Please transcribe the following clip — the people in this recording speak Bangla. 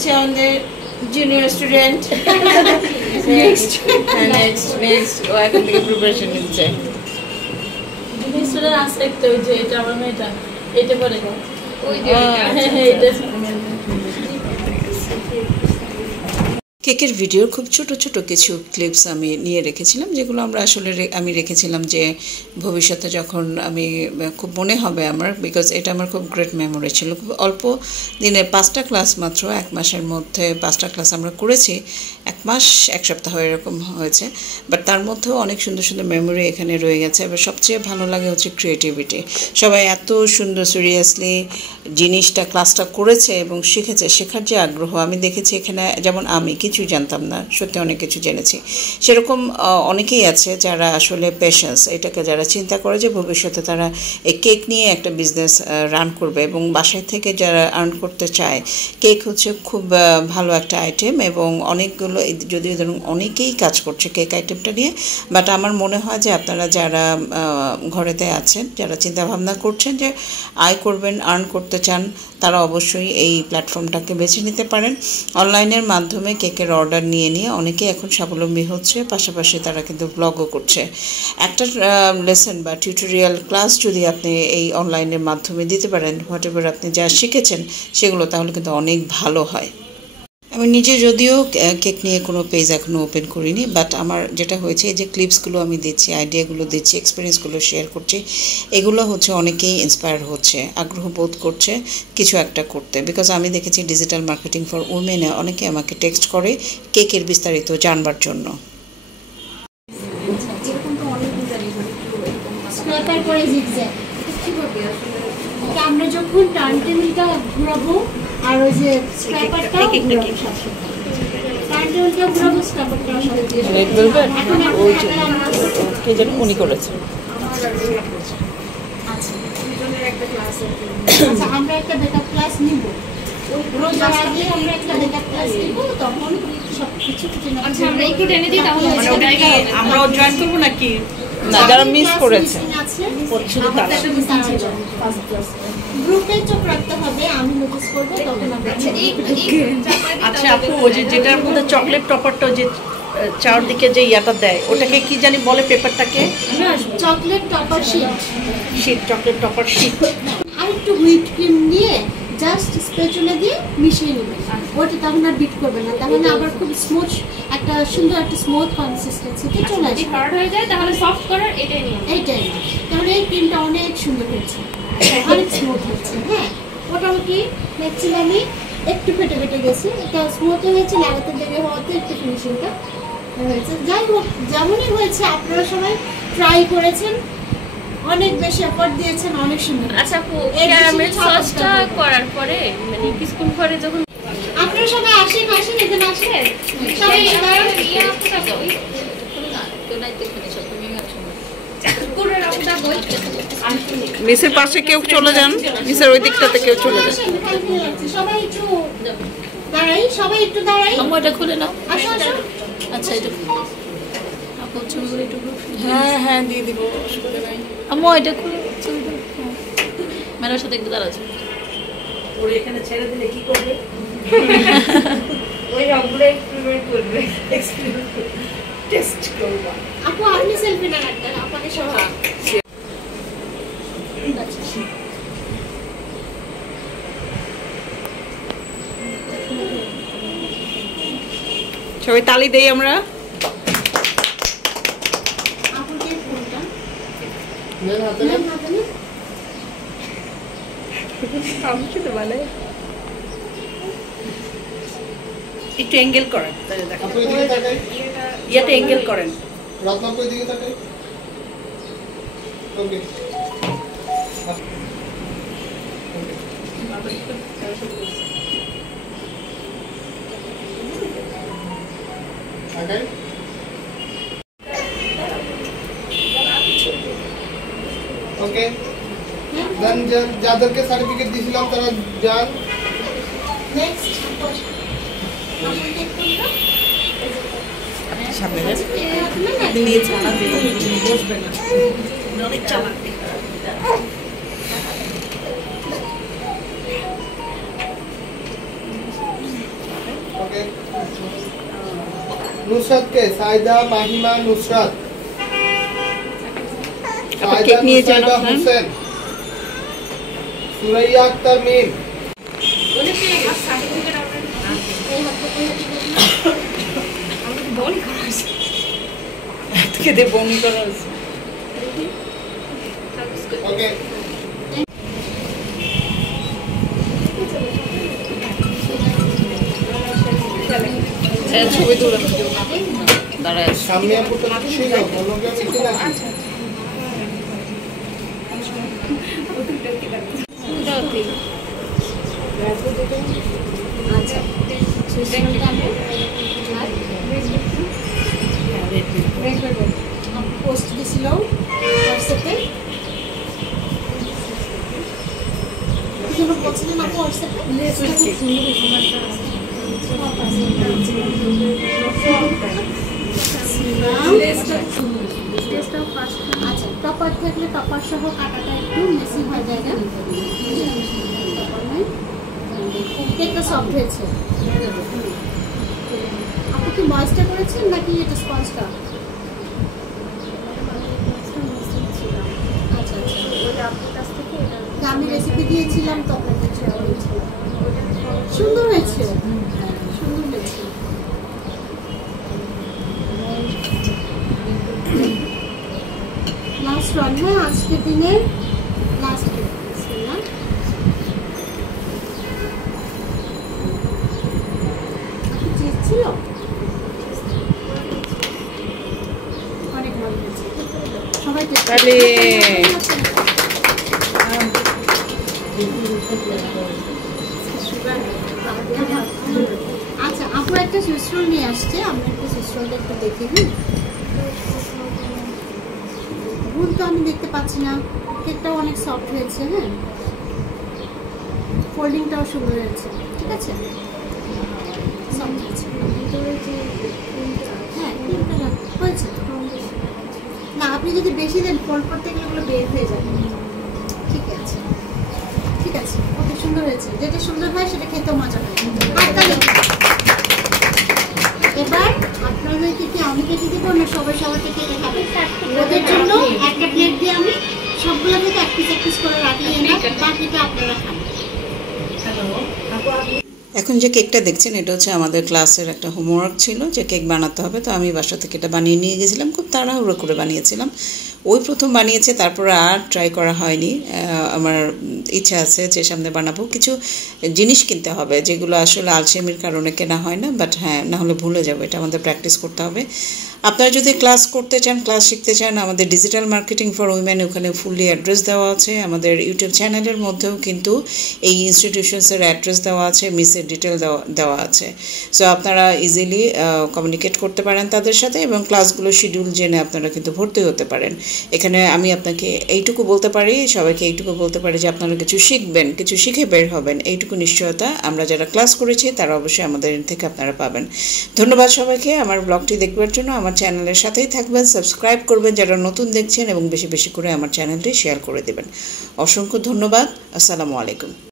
হচ্ছে আমাদের জুনিয়র স্টুডেন্ট নেক্সট ও এখন থেকে প্রিপারেশন নিচ্ছে জুনিয়র স্টুডেন্ট আসলে তো যে এটা আমার মেয়েটা এটা পরে ওই যে এটা কেকের ভিডিওর খুব ছোট ছোট কিছু ক্লিপস আমি নিয়ে রেখেছিলাম, যেগুলো আমরা আসলে আমি রেখেছিলাম যে ভবিষ্যতে যখন আমি খুব মনে হবে আমার, বিকজ এটা আমার খুব গ্রেট মেমোরি ছিল। খুব অল্প দিনের 5টা ক্লাস মাত্র, 1 মাসের মধ্যে 5টা ক্লাস আমরা করেছি, 1 মাস 1 সপ্তাহ এরকম হয়েছে, বাট তার মধ্যেও অনেক সুন্দর সুন্দর মেমোরি এখানে রয়ে গেছে। এবার সবচেয়ে ভালো লাগে হচ্ছে ক্রিয়েটিভিটি, সবাই এত সুন্দর সিরিয়াসলি জিনিসটা ক্লাসটা করেছে এবং শিখেছে, শেখার যে আগ্রহ আমি দেখেছি এখানে। যেমন আমি কিছুই জানতাম না, সত্যি অনেক কিছু জেনেছি। সেরকম অনেকেই আছে যারা আসলে পেশেন্স, এটাকে যারা চিন্তা করে যে ভবিষ্যতে তারা এই কেক নিয়ে একটা বিজনেস রান করবে এবং বাসায় থেকে যারা আর্ন করতে চায়। কেক হচ্ছে খুব ভালো একটা আইটেম এবং অনেকগুলো, যদিও ধরুন অনেকেই কাজ করছে কেক আইটেমটা নিয়ে, বাট আমার মনে হয় যে আপনারা যারা ঘরেতে আছেন, যারা চিন্তাভাবনা করছেন যে আয় করবেন, আর্ন করতে চান, তারা অবশ্যই এই প্ল্যাটফর্মটাকে বেছে নিতে পারেন। অনলাইনের মাধ্যমে কেকের অর্ডার নিয়ে অনেকেই এখন স্বাবলম্বী হচ্ছে, পাশাপাশি তারা কিন্তু ব্লগও করছে। একটা লেসন বা টিউটোরিয়াল ক্লাস যদি আপনি এই অনলাইনের মাধ্যমে দিতে পারেন, হোয়াট এভার আপনি যা শিখেছেন সেগুলো, তাহলে কিন্তু অনেক ভালো হয়। আমি নিজে যদিও কেক নিয়ে কোনো পেজ এখনও ওপেন করিনি, বাট আমার যেটা হয়েছে এই যে ক্লিপসগুলো আমি দিচ্ছি, আইডিয়াগুলো দিচ্ছি, এক্সপিরিয়েন্সগুলো শেয়ার করছি, এগুলো হচ্ছে অনেকেই ইন্সপায়ার হচ্ছে, আগ্রহ বোধ করছে কিছু একটা করতে। বিকজ আমি দেখেছি ডিজিটাল মার্কেটিং ফর উমেনে অনেকে আমাকে টেক্সট করে কেকের বিস্তারিত জানবার জন্য। আমরা যখন টার্ন টেবিলটা ঘোরাবো আর ওই যে স্ক্র্যাপারটা ঘোরাবো সাথে, টার্ন টেবিলটা ঘোরাবো, স্ক্র্যাপারটা সাথে দিয়ে এখন ওই যে কে যেন উনি করেছে। আচ্ছা আমরা একটা ব্যাকআপ ক্লাস নিব, রোজার আগে আমরা একটা ব্যাকআপ ক্লাস নিব, তখন সবকিছু আচ্ছা আমরা একটু টেনে দিই তাহলে আমরাও জয়েন করব নাকি? না, যারা মিস করেছে শুধু তারা ফার্স্ট ক্লাস গ্রুপে চোখ রাখতে হবে, আমি নোটিস করব তখন আমরা। আচ্ছা আপু, ওই যে যেটার মধ্যে চকলেট টপারটা যে চারদিকে যে ইয়াটা দেয়, ওটাকে কি জানি বলে পেপারটাকে? Chocolate topper sheet, chocolate topper sheet. আর একটু হুইপ ক্রিম দিয়ে জাস্ট স্প্যাচুলা দিয়ে মিশিয়ে নেবেন, ওটা তখন আর বিট করবে না, তাহলে আবার খুব স্মুথ একটা সুন্দর একটা স্মুথ কনসিস্টেন্সিতে চলে আসবে। হার্ড হয়ে যায় তাহলে সফট করার এটাই নিয়ম। এইটাই তাহলে এই ক্রিমটা অনেক সুন্দর হয়েছে, অনেক স্মুথ হচ্ছে। হ্যাঁ মোটামুটি ম্যাক্সিমামই একটু ফেটে ফেটে গেছে, এটা স্মুথ হয়েছে, লাগাতে দেবে হওয়াতে একটু ফিনিশিংটা হয়েছে। যাই হোক যেমনই হয়েছে, আপনারা সবাই ট্রাই করেছেন, অনেক বেশি এফর্ট দিয়েছেন, অনেক সুন্দর। আচ্ছা ক্যারামেল সসটা করার পরে মানে কিছুক্ষণ পরে যখন আপনারা সবাই আসেন এখানে আসেন সবাই মিসের পাশে কেউ চলে যান, মিসের ওই দিকটাতে কেউ চলে যান। সবাই একটু দাঁড়াই। আম্মু এটা খুলে নাও। আসো আসো। আচ্ছা এটা আপু ছবিগুলো একটু হ্যাঁ দিয়ে দিব, অসুবিধা নাই। আম্মু এটা খুলে ছবিটা ম্যাডামের সাথে একটু দাঁড়াচ্ছি। ওরে এখানে ছেড়ে দিলে কি করবে? ওই রংগুলো এক্সপেরিমেন্ট করবে, টেস্ট করবা। আপু আপনি সেলফি না রাখতেন, আপনাকে সবাই সবাই তালি দেই আমরা। আপুকে ফোনটা একটু অ্যাঙ্গেল করেন, ইয়াতে অ্যাঙ্গেল করেন। ওকে দেন যাদেরকে সার্টিফিকেট দিয়েছিলাম তারা যান। নেক্সট সামনে যান, নিয়ে চালাবে, বসবে না, অনেক চালাক। নুসরাতকে সাইদা মাহিমা নুসরাত কেক নিয়ে যান সাইদা আপনার। হোসেন সুরাইয়া আক্তার মিম খেতে বমি করা হয়েছে। ওকে হ্যাঁ, ছবি তুলে দাঁড়ায় সামনে আপুটা ছিল বলো কি আমি কি নাকি আচ্ছা সুস্মিতা পোস্ট দিছিল হোয়াটসঅ্যাপে কিছু বলছিলেন আপু আচ্ছা টপার থাকলে টপার সহ কাটাটা একটু মেসি হয়ে যায় না কেকটা সফট হয়েছে আপনি কি ময়েস্টার করেছেন নাকি এটা স্পঞ্জটা আচ্ছা আচ্ছা আমি রেসিপি দিয়েছিলাম তো আপনাকে সুন্দর হয়েছে সুন্দর হয়েছে লাস্ট ওয়ান হ্যাঁ আজকের দিনের লাস্ট না চিজ ছিল অনেক ভালো হয়েছে সবাই তাহলে আচ্ছা আপু একটা সুইচ রোল নিয়ে আসছে আমরা একটা সুইচ রোলটা একটু দেখি হ্যাঁ ভুল তো আমি দেখতে পাচ্ছি না কেকটাও অনেক সফট হয়েছে হ্যাঁ ফোল্ডিংটাও সুন্দর হয়েছে ঠিক আছে সফট হয়েছে হ্যাঁ হয়েছে না আপনি যদি বেশি দেন ফোল্ড করতে গেলে ওগুলো বের হয়ে যাবে ঠিক আছে ঠিক আছে ওকে সুন্দর হয়েছে যেটা সুন্দর হয় সেটা খেতেও মজা হয় এবার আপনাদেরকে কি আমি কেটে দেবো না সবাই সবাইকে কেটে খাবে ওদের জন্য একটা প্লেট দিয়ে আমি সবগুলো থেকে এক পিস করে রাখলে বাকিটা আপনারা খাবেন এখন যে কেকটা দেখছেন এটা হচ্ছে আমাদের ক্লাসের একটা হোমওয়ার্ক ছিল যে কেক বানাতে হবে, তো আমি বাসা থেকে এটা বানিয়ে নিয়ে গেছিলাম, খুব তাড়াহুড়ো করে বানিয়েছিলাম। ওই প্রথম বানিয়েছে, তারপর আর ট্রাই করা হয়নি। আমার ইচ্ছা আছে যে সামনে বানাবো। কিছু জিনিস কিনতে হবে যেগুলো আসলে আলসেমির কারণে কেনা হয় না, বাট হ্যাঁ না হলে ভুলে যাবো, এটা আমাদের প্র্যাকটিস করতে হবে। আপনারা যদি ক্লাস করতে চান, ক্লাস শিখতে চান, আমাদের ডিজিটাল মার্কেটিং ফর উইমেন ওখানে ফুললি অ্যাড্রেস দেওয়া আছে। আমাদের ইউটিউব চ্যানেলের মধ্যেও কিন্তু এই ইনস্টিটিউশনসের অ্যাড্রেস দেওয়া আছে, মিসের ডিটেল দেওয়া আছে। সো আপনারা ইজিলি কমিউনিকেট করতে পারেন তাদের সাথে এবং ক্লাসগুলো শিডিউল জেনে আপনারা কিন্তু ভর্তি হতে পারেন। এখানে আমি আপনাকে এইটুকু বলতে পারি, সবাইকে এইটুকু বলতে পারি যে আপনারা কিছু শিখবেন, কিছু শিখে বের হবেন, এইটুকু নিশ্চয়তা আমরা যারা ক্লাস করেছি তারা অবশ্যই আমাদের থেকে আপনারা পাবেন। ধন্যবাদ সবাইকে আমার ব্লগটি দেখবার জন্য। আমার চ্যানেলের সাথেই থাকবেন, সাবস্ক্রাইব করবেন যারা নতুন দেখছেন এবং বেশি বেশি করে আমার চ্যানেলটি শেয়ার করে দেবেন। অসংখ্য ধন্যবাদ। আসসালামু আলাইকুম।